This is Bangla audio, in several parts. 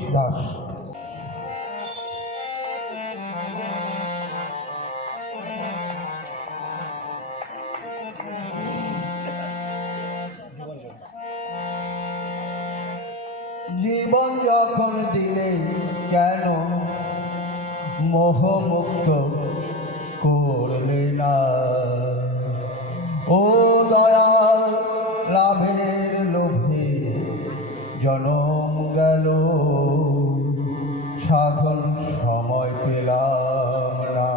সতীশ দাস। জীবন যখন দিলে কেন মোহমুক্ত করলে না, ও দয়াল লাভের লোভে জনম গেল, সাধন সময় পেলাম না।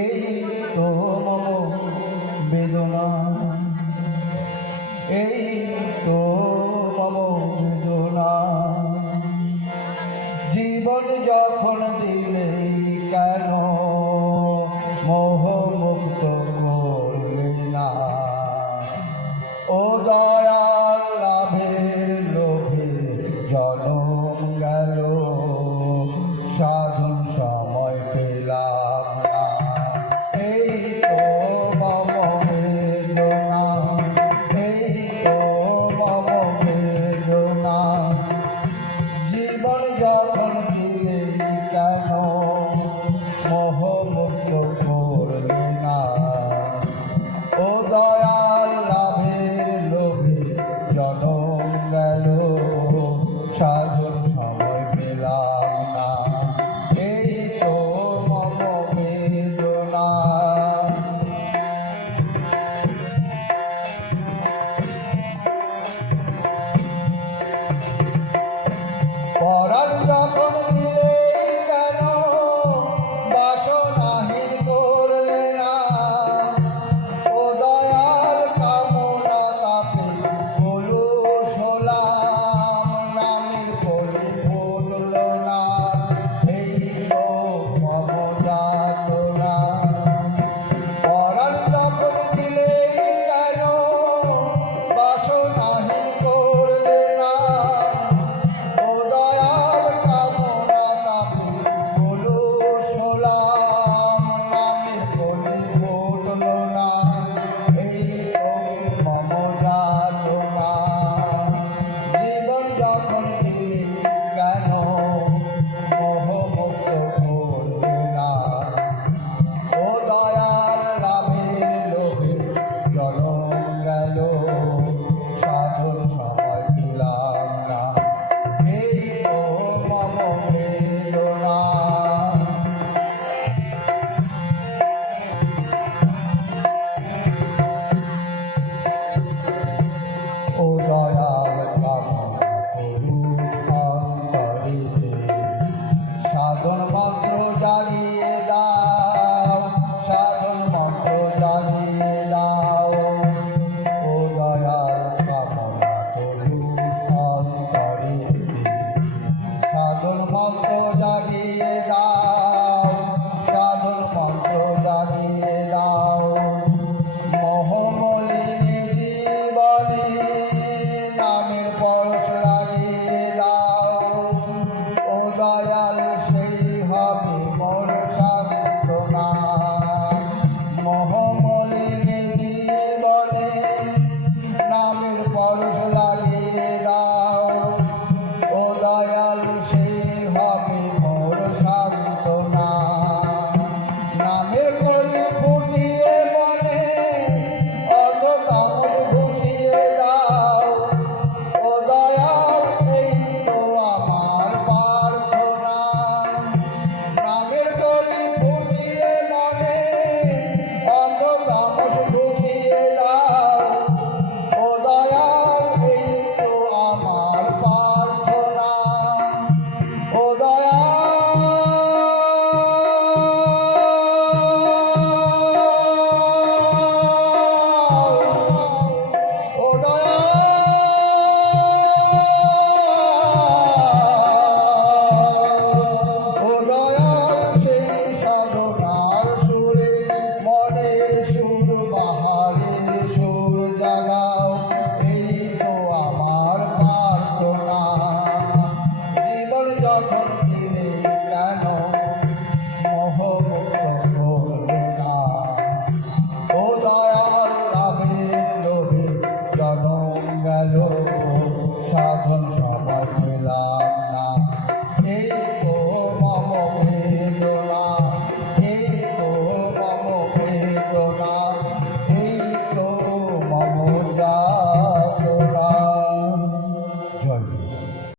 এই তো মম বেদনা, এই তো মম বেদনা। জীবন যখন দিলে কেন মোহমুক্ত করলে না, ও দয়াল লাভের লোভে জনম গেল, সাধন সময় পেলাম না। এই তো মম বেদনা, এই তো মম বেদনা। জীবন যখন দিলে কেন মোহমুক্ত করলে না, ও দয়াল লাভের লোভে জনম গেল, সাধন সময় পেলাম না। এই তো মম বেদনা। পরাণ যখন দিলে কেন বাসনাহীন করলে না, ও দয়াল কামনা তাপে বলু সোলাম, নামের বলে ফুটল না। এই তো মম যাতনা। পরাণ যখন দিলে কেন বাসনাহীন করলে না, ও দয়াল কামনা তাপে বলু সোলাম, নামের বলে ফুটল না। এই তো মম যাতনা। জীবন যখন দিলে কেন মোহমুক্ত করলে না, ও দয়াল লাভের লোভে জনম গেল, সাধন সময় দিলাম না। এই তো মম বেদনা। ও দয়াল কামনা করু অন্তরিতে, সাধন মাত্র যা